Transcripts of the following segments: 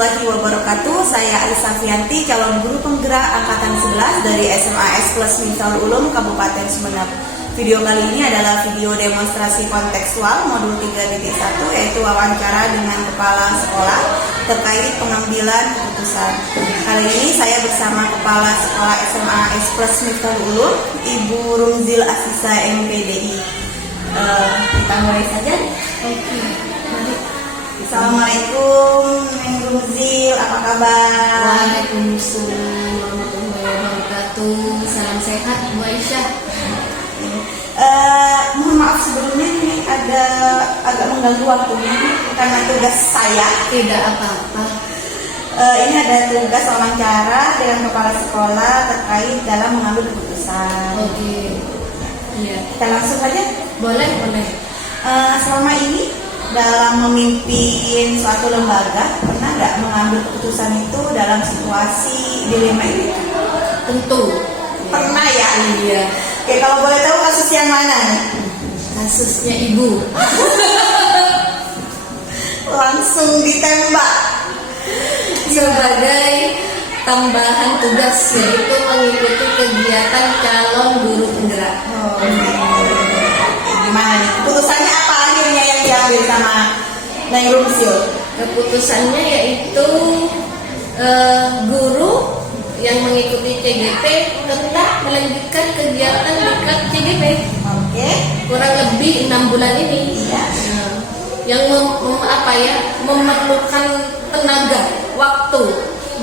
warahmatullahi wabarakatuh. Saya Alisa Fianti, calon guru penggerak angkatan 11 dari SMA S Plus Miftahul Ulum Kabupaten Sumeneb. Video kali ini adalah video demonstrasi kontekstual modul 3.1, yaitu wawancara dengan kepala sekolah terkait pengambilan keputusan. Kali ini saya bersama kepala sekolah SMA S Plus Miftahul Ulum, Ibu Rumzil Asisa MPDI. Kita mulai saja. Oke. Assalamualaikum, Neng Rumzil, apa kabar? Waalaikumsalam warahmatullahi wabarakatuh. Salam sehat, Bu Aisyah. Mohon maaf sebelumnya, ini agak mengganggu waktunya karena tugas saya. Tidak apa-apa. Ini ada tugas wawancara dengan kepala sekolah terkait dalam mengambil keputusan. Oke. Iya. Kita langsung saja. Boleh. Selama ini dalam memimpin suatu lembaga, pernah nggak mengambil keputusan itu dalam situasi dilema ini? Tentu. Pernah ya? Iya. Oke, kalau boleh tahu kasus yang mana nih? Kasusnya Ibu. Langsung ditembak. Sebagai tambahan tugas, yaitu mengikuti kegiatan calon guru penggerak. Gimana nih? Keputusannya apa akhirnya yang diambil sama Neng Rumzil? Keputusannya yaitu guru yang mengikuti CGP tetap melanjutkan kegiatan di kelas CGP. Oke. Kurang lebih 6 bulan ini. Iya. Yang memerlukan tenaga, waktu,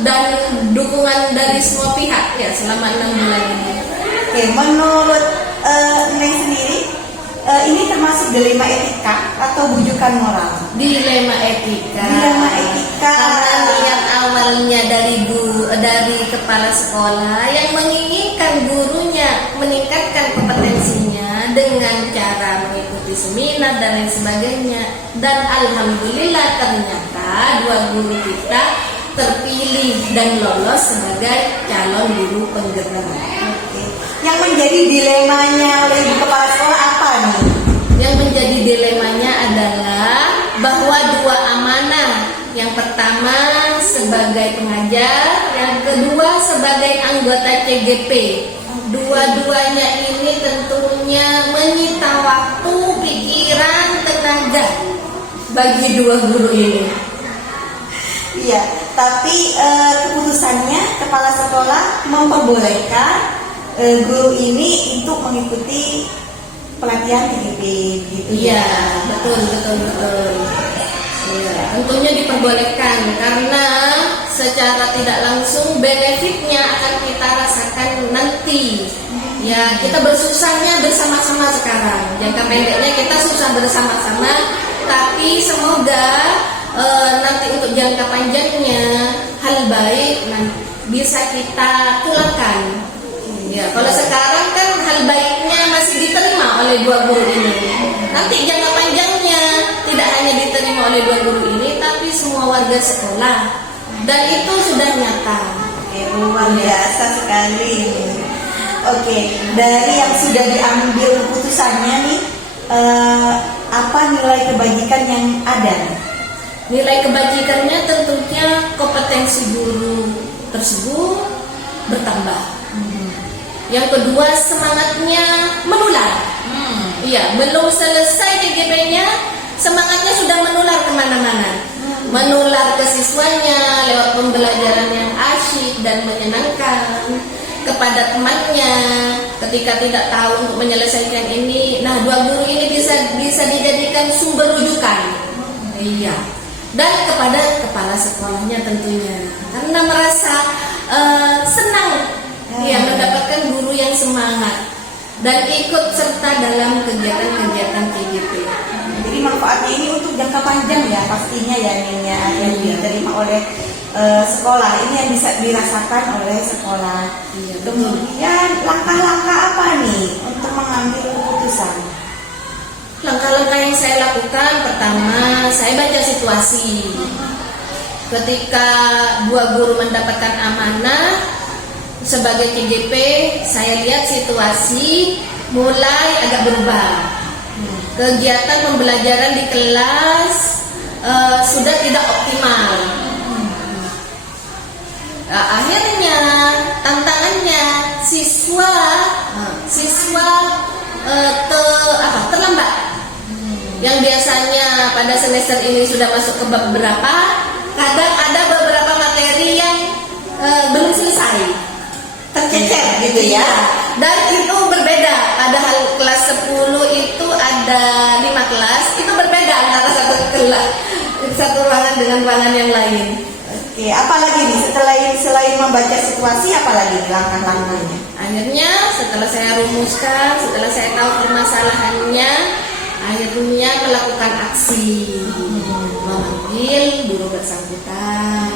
dan dukungan dari semua pihak ya selama 6 bulan ini. Oke, menurut Neng sendiri, ini termasuk dilema etika atau bujukan moral? Dilema etika. Dilema etika. Karena niat awalnya dari kepala sekolah yang menginginkan gurunya meningkatkan kompetensinya dengan cara mengikuti seminar dan lain sebagainya. Dan alhamdulillah ternyata 2 guru kita terpilih dan lolos sebagai calon guru penggerak. Oke. Yang menjadi dilemanya oleh ibu kepala sekolah apa nih? Yang menjadi dilemanya adalah bahwa 2 amanah. Yang pertama sebagai pengajar, yang kedua sebagai anggota CGP. Dua-duanya ini tentunya menyita waktu, pikiran, tenaga bagi 2 guru ini. Iya, tapi keputusannya kepala sekolah memperbolehkan guru ini untuk mengikuti pelatihan CGP gitu. Iya, betul. Ya, tentunya diperbolehkan karena secara tidak langsung benefitnya akan kita rasakan nanti. Ya, kita bersusahnya bersama-sama sekarang. Jangka pendeknya kita susah bersama-sama, tapi semoga nanti untuk jangka panjangnya hal baik bisa kita tulangkan. Ya, kalau sekarang kan hal baiknya masih diterima oleh 2 guru ini. Nanti jangka panjangnya tidak hanya diterima oleh 2 guru ini, tapi semua warga sekolah. Dan itu sudah nyata. Oke, luar biasa sekali. Oke, dari yang sudah diambil keputusannya nih, apa nilai kebajikan yang ada? Nilai kebajikannya tentunya kompetensi guru tersebut bertambah. Yang kedua, semangatnya menular. Iya, belum selesai CGP-nya, semangatnya sudah menular kemana-mana. Menular ke siswanya lewat pembelajaran yang asyik dan menyenangkan, kepada temannya ketika tidak tahu untuk menyelesaikan ini. Nah, 2 guru ini bisa dijadikan sumber rujukan. Iya. Dan kepada kepala sekolahnya tentunya, karena merasa senang mendapatkan guru yang semangat dan ikut serta dalam kegiatan-kegiatan CGP. Jadi manfaatnya ini untuk jangka panjang ya pastinya ya Nenya, yang diterima oleh sekolah. Ini yang bisa dirasakan oleh sekolah. Iya, kemudian langkah-langkah apa nih untuk mengambil keputusan? Langkah-langkah yang saya lakukan, pertama saya baca situasi. Ketika 2 guru mendapatkan amanah sebagai CGP, saya lihat situasi mulai agak berubah. Kegiatan pembelajaran di kelas sudah tidak optimal. Akhirnya tantangannya siswa terlambat. Yang biasanya pada semester ini sudah masuk ke bab berapa, kadang ada beberapa materi yang belum selesai, Tercecer gitu ya. dan itu berbeda. Padahal kelas 10 itu ada 5 kelas, itu berbeda antara satu ruangan dengan ruangan yang lain. Oke, apalagi nih selain membaca situasi, apalagi langkah-langkahnya? Akhirnya setelah saya rumuskan, setelah saya tahu permasalahannya, akhirnya melakukan aksi, memanggil guru bersangkutan,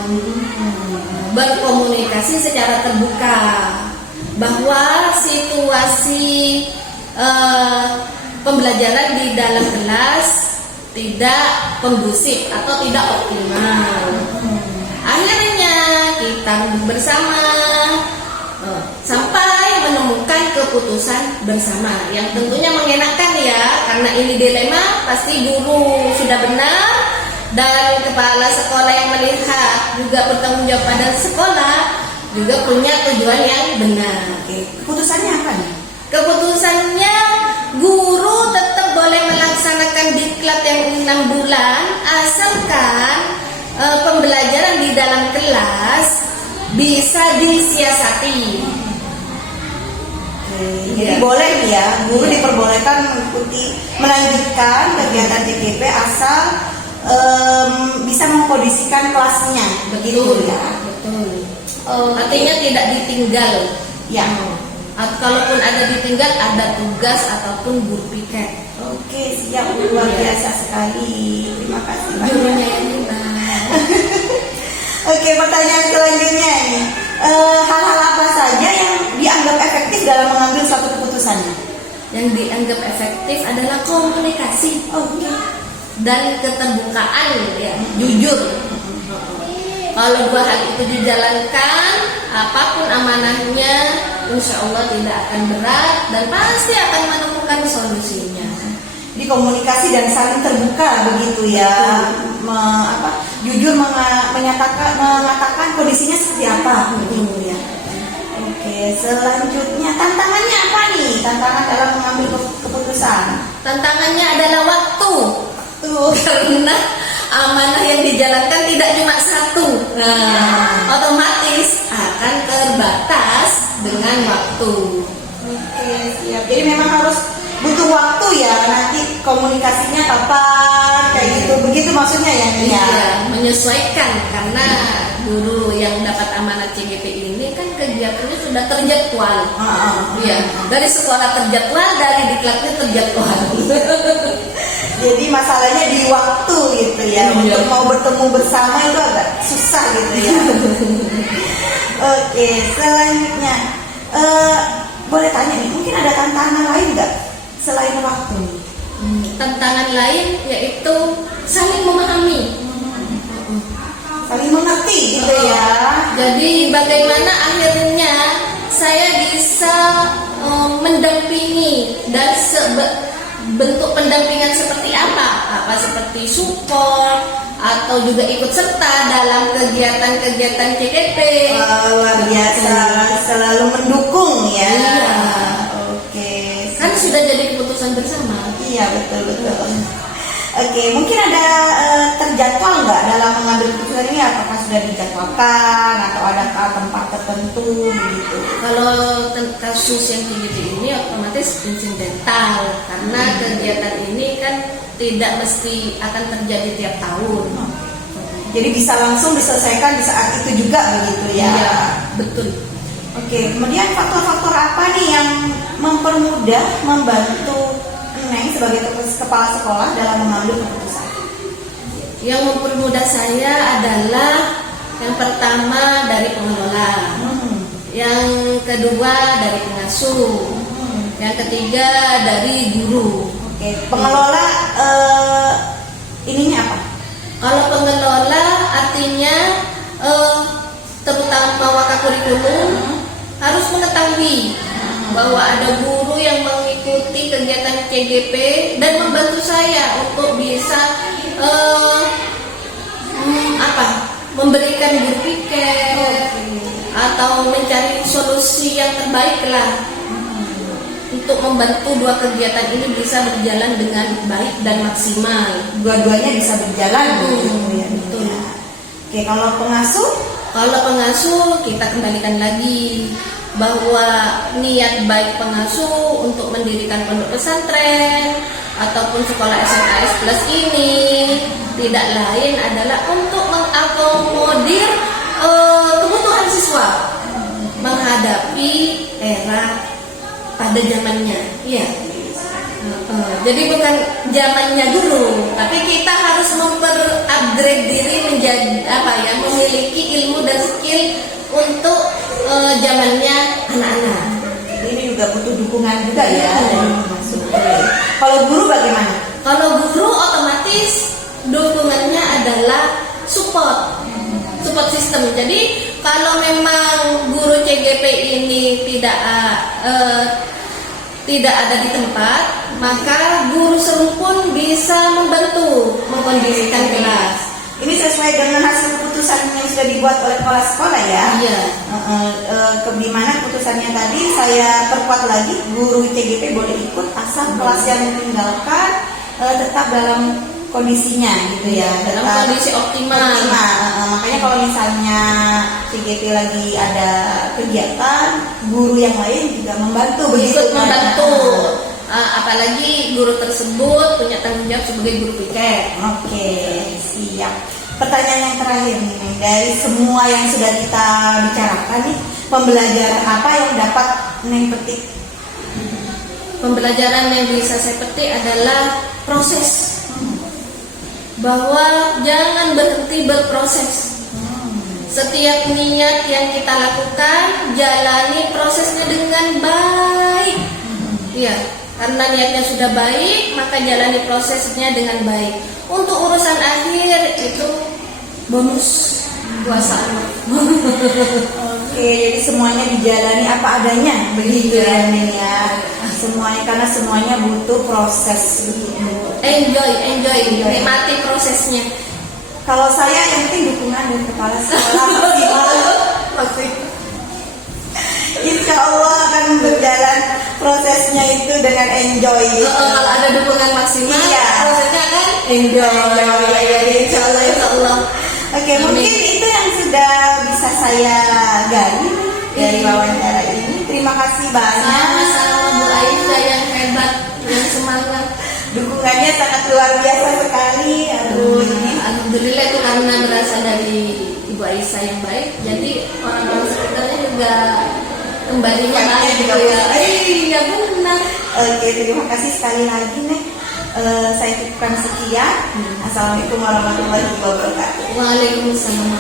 berkomunikasi secara terbuka bahwa situasi pembelajaran di dalam kelas tidak kondusif atau tidak optimal. Akhirnya kita bersama sampai menemukan keputusan bersama yang tentunya mengenakan ya, karena ini dilema, pasti guru sudah benar dan kepala sekolah yang melihat juga bertanggung jawab pada sekolah juga punya tujuan yang benar. Oke, keputusannya apa nih? Keputusannya guru tetap boleh melaksanakan diklat yang 6 bulan asalkan pembelajaran di dalam kelas bisa disiasati. Jadi boleh nih ya, guru diperbolehkan melanjutkan kegiatan CGP asal bisa mengkondisikan kelasnya, begitu ya. Betul. Artinya tidak ditinggal. Ya. Kalaupun ada ditinggal, ada tugas ataupun guru piket. Oke, siap, luar biasa sekali. Terima kasih Gurunya banyak. yang hebat. Oke, pertanyaan selanjutnya nih. Hal-hal apa saja yang dianggap efektif dalam mengambil suatu keputusan? Yang dianggap efektif adalah komunikasi dan keterbukaan, ya, jujur. Kalau dua hal itu dijalankan, apapun amanahnya, insya Allah tidak akan berat dan pasti akan menemukan solusinya. Jadi komunikasi dan saling terbuka begitu ya. Jujur mengatakan kondisinya seperti apa begitu ya. Oke, selanjutnya tantangannya apa nih? Tantangan dalam mengambil keputusan. Tantangannya adalah waktu. Tuh, Karena amanah yang dijalankan tidak cuma satu, otomatis akan terbatas dengan waktu. oke, siap. Jadi memang harus butuh waktu ya. Nanti komunikasinya kapan kayak gitu. Begitu maksudnya ya, Nia? Iya, menyesuaikan karena guru yang dapat amanah CGP ini kan kegiatannya sudah terjadwal. Iya, dari sekolah terjadwal, dari diklatnya terjadwal. Jadi masalahnya di waktu gitu ya. Iya. Untuk mau bertemu bersama itu agak susah gitu ya. Oke, selanjutnya boleh tanya nih, mungkin ada tantangan lain nggak selain waktu? Tantangan lain yaitu saling memahami. Saling mengerti gitu ya. Jadi bagaimana akhirnya saya bisa mendampingi dan bentuk pendampingan seperti apa seperti support atau juga ikut serta dalam kegiatan-kegiatan CGP. Luar biasa, selalu mendukung ya. Iya. Oke, Kan sudah jadi keputusan bersama. iya betul. Oke, mungkin ada terjadwal nggak dalam mengambil keputusan ini? Apakah sudah dijadwalkan atau adakah tempat tertentu begitu? Kalau kasus yang CGP ini otomatis insidental karena kegiatan ini kan tidak mesti akan terjadi tiap tahun. Jadi bisa langsung diselesaikan di saat itu juga begitu ya? Iya, betul. Oke, kemudian faktor-faktor apa nih yang membantu Neng sebagai kepala sekolah dalam mengambil keputusan? Yang mempermudah saya adalah yang pertama dari pengelola, yang kedua dari pengasuh, yang ketiga dari guru. Oke, pengelola ininya apa? Kalau pengelola artinya terutama wakakurikulum harus mengetahui bahwa ada guru yang mengikuti kegiatan CGP dan membantu saya untuk bisa memberikan guru piket, atau mencari solusi yang terbaik lah untuk membantu dua kegiatan ini bisa berjalan dengan baik dan maksimal. Dua-duanya bisa berjalan gitu ya. Betul. Oke, kalau pengasuh? Kalau pengasuh kita kembalikan lagi bahwa niat baik pengasuh untuk mendirikan pondok pesantren ataupun sekolah SMAS Plus ini tidak lain adalah untuk mengakomodir kebutuhan siswa menghadapi era pada zamannya, iya. Jadi bukan zamannya dulu, tapi kita harus memperupgrade diri menjadi memiliki ilmu dan skill untuk zamannya anak-anak. Ini juga butuh dukungan juga ya dari pengasuh. Kalau guru bagaimana? Kalau guru otomatis dukungannya adalah support system. Jadi kalau memang guru CGP ini tidak ada di tempat, maka guru seru pun bisa membantu mengkondisikan kelas. Ini sesuai dengan hasil keputusan yang sudah dibuat oleh kepala sekolah ya. Iya. Di mana keputusannya tadi saya perkuat lagi, guru CGP boleh ikut asal kelas yang ditinggalkan tetap dalam kondisinya gitu ya, dalam tetap kondisi optimal. Makanya kalau misalnya CGP lagi ada kegiatan, guru yang lain juga membantu begitu. Ikut membantu. Apalagi guru tersebut punya tanggung jawab sebagai guru piket. Oke, siap. Pertanyaan yang terakhir nih, dari semua yang sudah kita bicarakan nih, pembelajaran apa yang dapat Neng petik? Pembelajaran yang bisa saya petik adalah proses. Bahwa jangan berhenti berproses. Setiap niat yang kita lakukan, jalani prosesnya dengan baik. Iya, karena niatnya sudah baik, maka jalani prosesnya dengan baik. Untuk urusan akhir itu bonus kuasa Allah. Oke, jadi semuanya dijalani apa adanya begitu ya Neng ya. Semuanya, karena semuanya butuh proses begitu. Enjoy, nikmati prosesnya. Kalau saya yang penting dukungan dari kepala sekolah pasti. Insya Allah akan berjalan prosesnya itu dengan enjoy gitu. Kalau ada dukungan maksimal, iya, prosesnya kan enjoy. Insya Allah. Oke, mungkin itu yang sudah bisa saya gali dari wawancara ini. Terima kasih banyak. Sama-sama Bu Aisyah yang hebat, yang semangat. Dukungannya sangat luar biasa sekali. Alhamdulillah itu karena berasal dari Ibu Aisyah yang baik. Jadi orang-orang sekitarnya juga kembalinya baik juga ya. Iya benar. Oke, terima kasih sekali lagi nih. Saya cukupkan sekian. Assalamualaikum warahmatullahi wabarakatuh. Waalaikumsalam.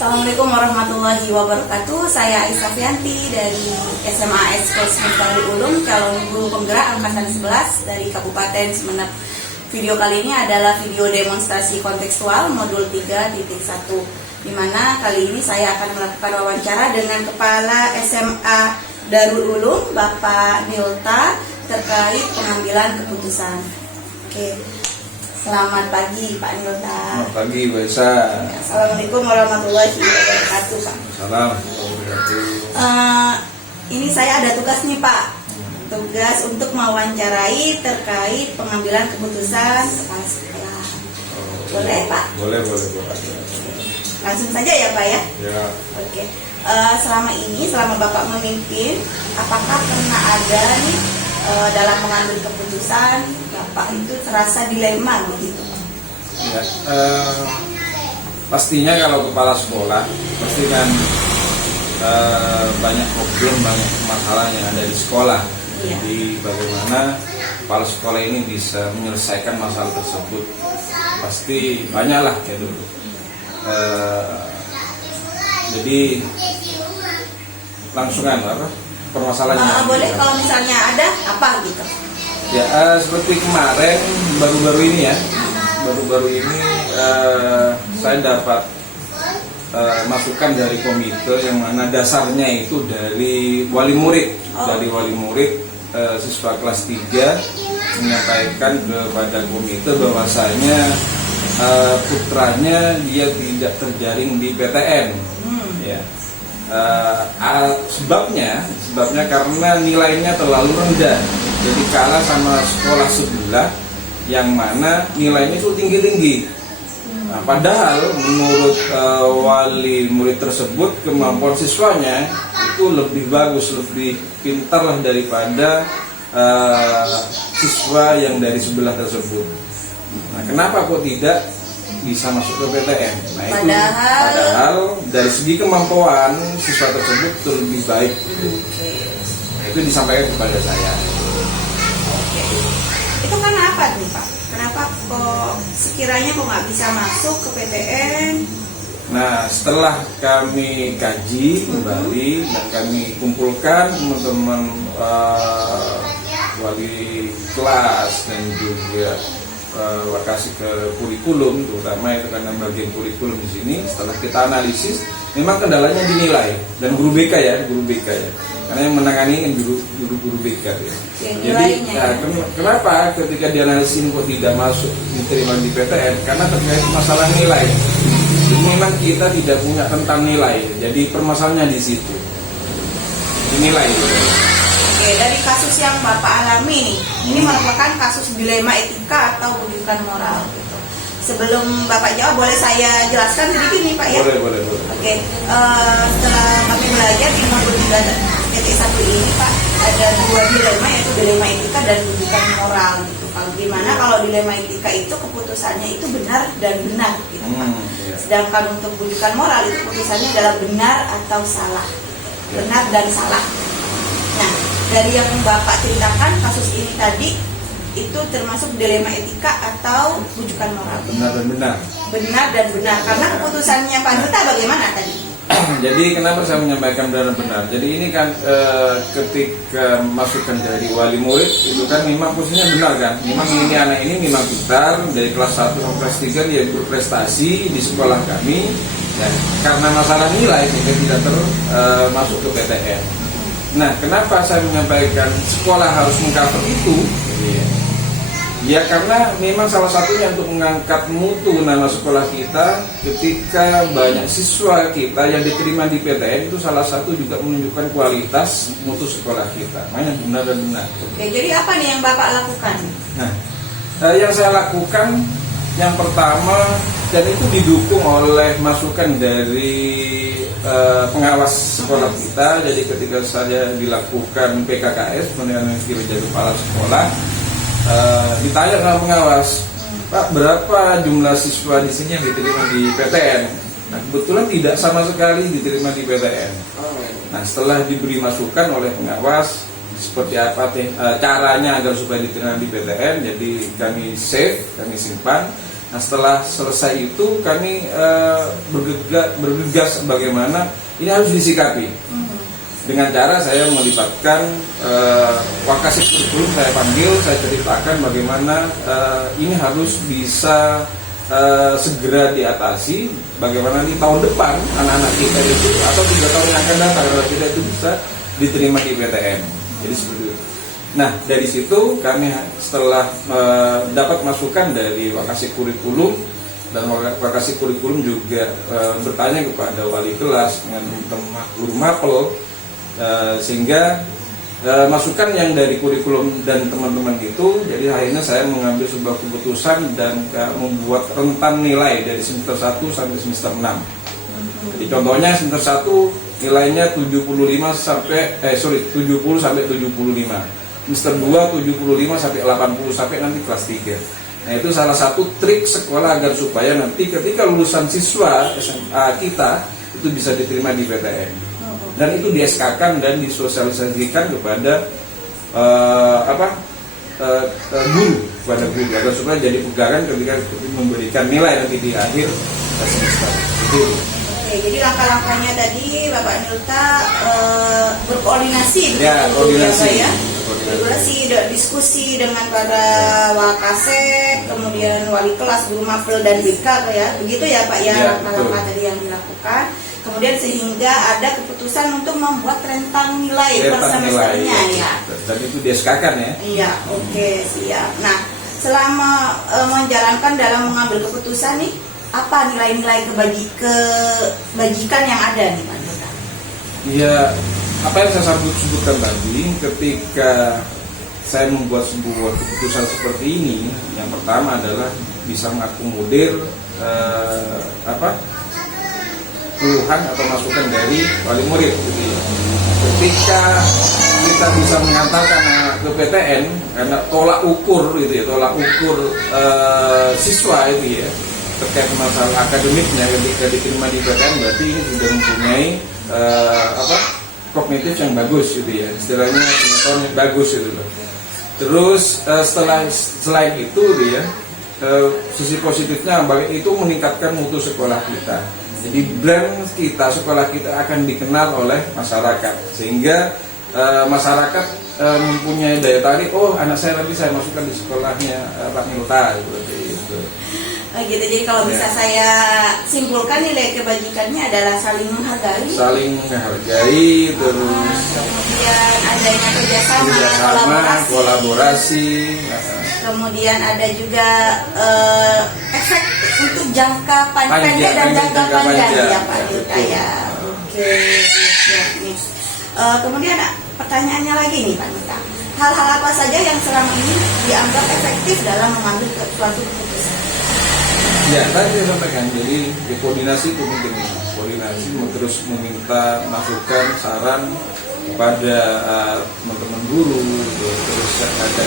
Assalamualaikum warahmatullahi wabarakatuh. Saya Aisyah Fianti dari SMAS Plus Miftahul Ulum, calon guru penggerak angkatan 11 dari Kabupaten Sumeneb. Video kali ini adalah video demonstrasi kontekstual modul 3.1, di mana kali ini saya akan melakukan wawancara dengan Kepala SMA Darul Ulum, Bapak Nilta, terkait pengambilan keputusan. Oke. Selamat pagi Pak Nilta. Selamat pagi Bu Aisyah. Assalamualaikum warahmatullahi wabarakatuh. Assalamualaikum. Ini saya ada tugas nih Pak. Tugas untuk mewawancarai terkait pengambilan keputusan kepala sekolah. Boleh Pak? Boleh. Langsung saja ya Pak ya. Ya. Oke. Selama Bapak memimpin, apakah pernah ada nih dalam mengambil keputusan Bapak itu terasa dilema begitu? Ya, pastinya kalau kepala sekolah pasti kan banyak problem, banyak masalah yang ada di sekolah. Iya. Jadi bagaimana kepala sekolah ini bisa menyelesaikan masalah tersebut, pasti banyaklah gitu. Jadi langsungan apa permasalahannya? Boleh kalau misalnya ada apa gitu? Ya, seperti kemarin baru-baru ini saya dapat masukan dari komite yang mana dasarnya itu dari wali murid, siswa kelas 3 menyampaikan kepada komite bahwasanya putranya dia tidak terjaring di PTN. Ya. Sebabnya karena nilainya terlalu rendah, jadi kalah sama sekolah sebelah yang mana nilainya itu tinggi-tinggi. Nah, padahal menurut wali murid tersebut kemampuan siswanya itu lebih bagus, lebih pintar lah daripada siswa yang dari sebelah tersebut. Nah, kenapa kok tidak bisa masuk ke PTN? Nah, padahal dari segi kemampuan siswa tersebut itu lebih baik. Nah, itu disampaikan kepada saya. Itu karena apa nih Pak? Kenapa kok sekiranya kok nggak bisa masuk ke PTN? Nah, setelah kami kaji kembali dan kami kumpulkan teman-teman wali kelas dan juga lokasi ke kurikulum, terutama itu karena bagian kurikulum di sini. Setelah kita analisis, memang kendalanya dinilai dan guru BK ya, karena yang menangani kan guru BK ya. Jadi kenapa ketika dianalisis kok tidak masuk diterima di PTN? Karena terkait masalah nilai. Jadi memang kita tidak punya tentang nilai, jadi permasalahannya di situ, dinilai. Oke, dari kasus yang Bapak alami ini merupakan kasus dilema etika atau rujukan moral gitu. Sebelum Bapak jawab, boleh saya jelaskan sedikit nih Pak ya? Boleh. Oke, setelah kami belajar di modul 3.1 ini Pak, ada dua dilema, yaitu dilema etika dan rujukan moral gitu. Kalau gimana kalau dilema etika itu keputusannya itu benar dan benar gitu Pak. Sedangkan untuk rujukan moral itu keputusannya adalah benar atau salah, benar dan salah. Nah, dari yang Bapak ceritakan kasus ini tadi itu termasuk dilema etika atau rujukan moral? Benar dan benar. Benar dan benar. Karena keputusannya Pak Duta bagaimana tadi? Jadi kenapa saya menyampaikan benar dan benar? Jadi ini kan ketika masukan dari wali murid itu kan memang posisinya benar kan? Memang ini anak ini memang pintar, dari kelas 1 sampai kelas 3 dia berprestasi di sekolah kami. Dan karena masalah nilai sehingga tidak masuk ke PTN. Nah, kenapa saya menyampaikan sekolah harus mengcover itu? Ya karena memang salah satunya untuk mengangkat mutu nama sekolah kita ketika banyak siswa kita yang diterima di PTN itu salah satu juga menunjukkan kualitas mutu sekolah kita. Makanya benar dan benar. Oke, jadi apa nih yang Bapak lakukan? Nah, yang saya lakukan yang pertama, dan itu didukung oleh masukan dari pengawas sekolah kita. Jadi ketika saya dilakukan PKKS, penilaian kinerja kepala sekolah, ditanya sama pengawas, Pak, berapa jumlah siswa di sini yang diterima di PTN? Nah, kebetulan tidak sama sekali diterima di PTN. Nah, setelah diberi masukan oleh pengawas seperti apa caranya agar supaya diterima di PTN, jadi kami save, kami simpan. Nah, setelah selesai itu kami bergegas bagaimana ini harus disikapi. Dengan cara saya melibatkan wakasih kurikulum, saya panggil, saya ceritakan bagaimana ini harus bisa segera diatasi, bagaimana di tahun depan anak-anak kita itu atau 3 tahun yang akan datang anak kita itu bisa diterima di PTN. Jadi seperti itu. Nah, dari situ kami setelah dapat masukan dari wakasih kurikulum, dan wakasih kurikulum juga bertanya kepada wali kelas dengan teman guru mapel, sehingga masukan yang dari kurikulum dan teman-teman itu, jadi akhirnya saya mengambil sebuah keputusan dan membuat rentan nilai dari semester 1 sampai semester 6. Jadi contohnya semester 1 nilainya 70 sampai 75. Semester 2 75 sampai 80 sampai nanti kelas 3. Nah, itu salah satu trik sekolah agar supaya nanti ketika lulusan siswa SMA kita itu bisa diterima di PTN. Dan itu di SK-kan dan disosialisasikan kepada guru agar supaya jadi pegangan ketika memberikan nilai nanti di akhir semester. Oke, jadi langkah-langkahnya tadi Bapak Nilta berkoordinasi koordinasi, diskusi dengan para wakasek, kemudian wali kelas, guru mapel dan BK ya, begitu ya Pak ya, langkah-langkah tadi yang dilakukan. Kemudian sehingga ada keputusan untuk membuat rentang nilai per semesternya ya. dan itu di-SK-kan ya. Iya, oke, siap. Nah, selama menjalankan dalam mengambil keputusan nih, apa nilai-nilai kebajikan yang ada nih Pak Duta? Iya, apa yang saya sebutkan tadi, ketika saya membuat sebuah keputusan seperti ini, yang pertama adalah bisa mengakomodir keluhan atau masukan dari wali murid gitu ya. Ketika kita bisa mengantarkan ke PTN karena tolak ukur gitu ya, tolak ukur siswa itu ya terkait masalah akademiknya ketika diterima di PTN, berarti ini sudah mempunyai kognitif yang bagus gitu ya, istilahnya pengetahuan yang bagus gitu loh. Terus selain itu dia sisi positifnya itu meningkatkan mutu sekolah kita. Jadi brand kita, sekolah kita akan dikenal oleh masyarakat, sehingga masyarakat mempunyai daya tarik. Oh, anak saya nanti saya masukkan di sekolahnya Pak Milta seperti itu. Gitu. Jadi kalau bisa saya simpulkan, nilai kebajikannya adalah saling menghargai, terus kemudian adanya kerjasama, kolaborasi. Kemudian ada juga efek untuk jangka pendek dan jangka panjang ya Pak Duta ya. Oke, siap nih. Kemudian pertanyaannya lagi nih Pak Duta, hal-hal apa saja yang selama ini dianggap efektif dalam mengambil suatu keputusan? Ya, tadi saya sampaikan, jadi koordinasi itu penting. Koordinasi terus meminta masukan, saran kepada teman-teman guru, terus ada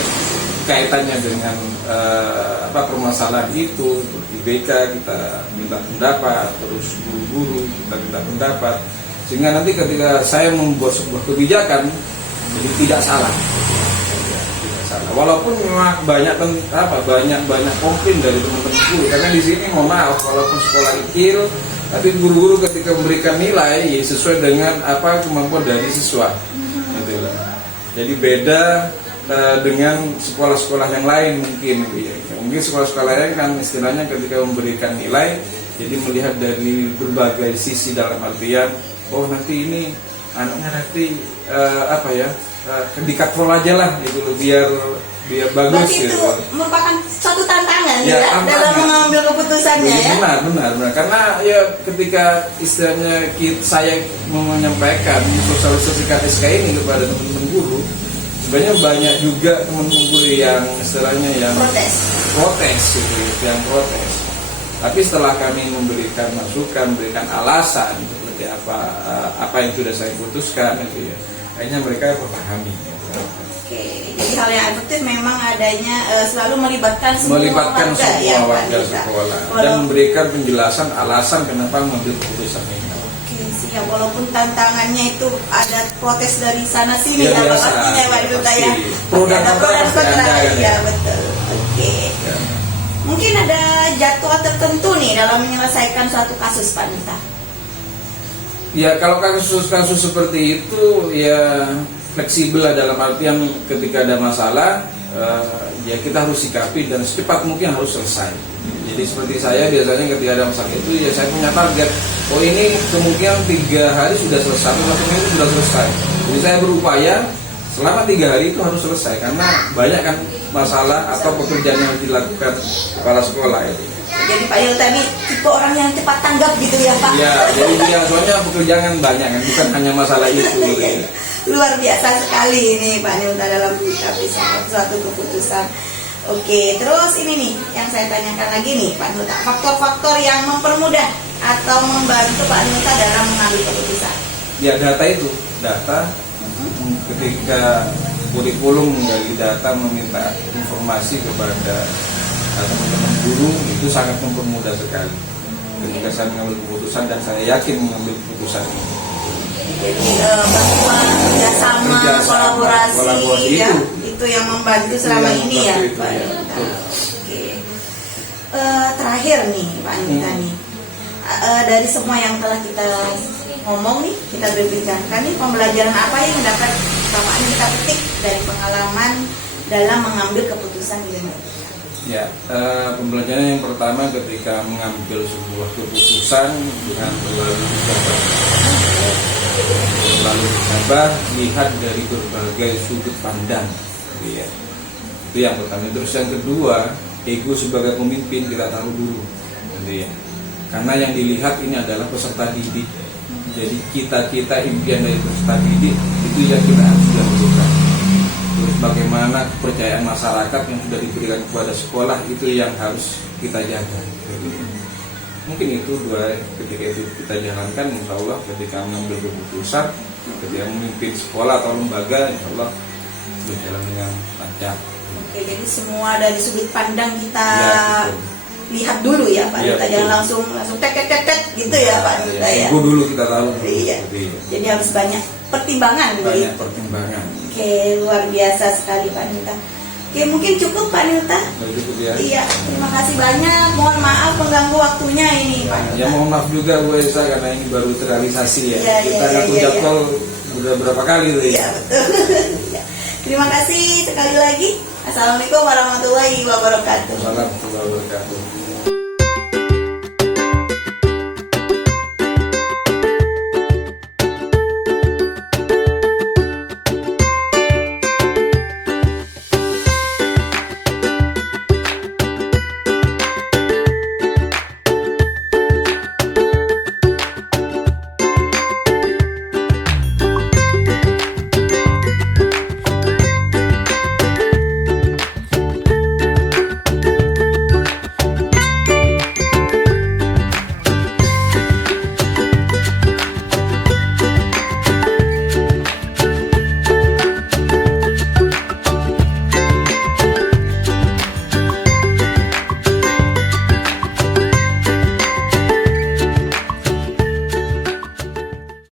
kaitannya dengan permasalahan itu, seperti BK kita minta pendapat, terus guru-guru kita minta pendapat, sehingga nanti ketika saya membuat sebuah kebijakan jadi tidak salah. Walaupun memang banyak komplain dari teman-teman guru, karena di sini mohon maaf, walaupun sekolah kecil, tapi guru-guru ketika memberikan nilai ya sesuai dengan kemampuan dari siswa. Gitu. Jadi beda dengan sekolah-sekolah yang lain mungkin. Ya. Mungkin sekolah-sekolah lain kan istilahnya ketika memberikan nilai, jadi melihat dari berbagai sisi, dalam artian, oh nanti ini anaknya nanti dikatrol aja lah gitu loh, biar bagus. Berarti gitu. Itu merupakan suatu tantangan ya, dalam mengambil keputusannya ya. Benar. Karena ya ketika istilahnya saya menyampaikan sosialisasikan SK ini kepada teman-teman guru, sebenarnya banyak juga teman-teman guru yang istilahnya yang protes gitu, yang protes. Tapi setelah kami memberikan masukan, memberikan alasan seperti apa yang sudah saya putuskan itu ya, akhirnya mereka memahami. Oke, jadi hal yang efektif memang adanya selalu melibatkan semua warga sekolah dan memberikan penjelasan alasan kenapa mengambil keputusan ini. Oke, siap. Walaupun tantangannya itu ada protes dari sana sini ya, pastinya Pak Duta ya. Pro dan kontra ya, betul. Oke. Ya. Mungkin ada jadwal tertentu nih dalam menyelesaikan suatu kasus Pak Duta. Ya, kalau kasus-kasus seperti itu ya fleksibel lah, dalam artian ketika ada masalah ya kita harus sikapi dan secepat mungkin harus selesai. Jadi seperti saya biasanya ketika ada masalah itu ya saya punya target, oh ini kemungkinan 3 hari sudah selesai, 1 minggu sudah selesai. Jadi saya berupaya selama 3 hari itu harus selesai, karena banyak kan masalah atau pekerjaan yang dilakukan kepala sekolah itu. Jadi Pak Yul tadi tipe orang yang cepat tanggap gitu ya Pak? Ya, jadi dia soalnya pekerjaan banyak kan, bukan hanya masalah itu. Ya. Luar biasa sekali ini Pak Yul dalam menyikapi suatu keputusan. Oke, terus ini nih yang saya tanyakan lagi nih Pak Nuta, faktor-faktor yang mempermudah atau membantu Pak Nuta dalam mengambil keputusan. Ya, data itu, ketika kurikulum dari data meminta informasi kepada teman-teman guru, itu sangat mempermudah sekali ketika saya mengambil keputusan, dan saya yakin mengambil keputusan ini. Jadi bantuan kerjasama, kolaborasi ya, itu yang membantu selama ini ya Pak. Oke. Terakhir nih Pak Anita nih, dari semua yang telah kita ngomong nih, kita berbincangkan nih, pembelajaran apa yang dapat Bapak kita petik dari pengalaman dalam mengambil keputusan ini? Ya, pembelajaran yang pertama ketika mengambil sebuah keputusan dengan melalui mencoba lihat dari berbagai sudut pandang, gitu ya. Itu yang pertama. Terus yang kedua, ego sebagai pemimpin kita taruh dulu, gitu ya. Karena yang dilihat ini adalah peserta didik. Jadi kita impian dari peserta didik itu yang kita harus lakukan. Terus bagaimana kepercayaan masyarakat yang sudah diberikan kepada sekolah itu yang harus kita jaga. Mungkin itu dua, ketika itu kita jalankan, insya Allah ketika mengambil keputusan, ketika memimpin sekolah atau lembaga, insya Allah berjalan dengan lancar. Oke, jadi semua dari sudut pandang kita Ya, lihat dulu ya Pak Ya, Duta, jangan langsung tek gitu ya Pak Duta ya. Ego dulu kita tahu. Iya. Gitu ya. Jadi harus banyak pertimbangan Banyak gitu. pertimbangan. Oke, luar biasa sekali Pak Duta. Oke, mungkin cukup Pak Duta. Cukup ya. Iya, terima kasih banyak. Mohon maaf mengganggu waktunya ini Pak Duta. Ya mohon maaf juga Bu Esa karena ini baru terrealisasi ya. Iya, Kita iya, ngatur iya, jadwal udah berapa kali tuh ya. Iya, betul. Iya. Terima kasih sekali lagi. Assalamualaikum warahmatullahi wabarakatuh. Assalamualaikum warahmatullahi wabarakatuh.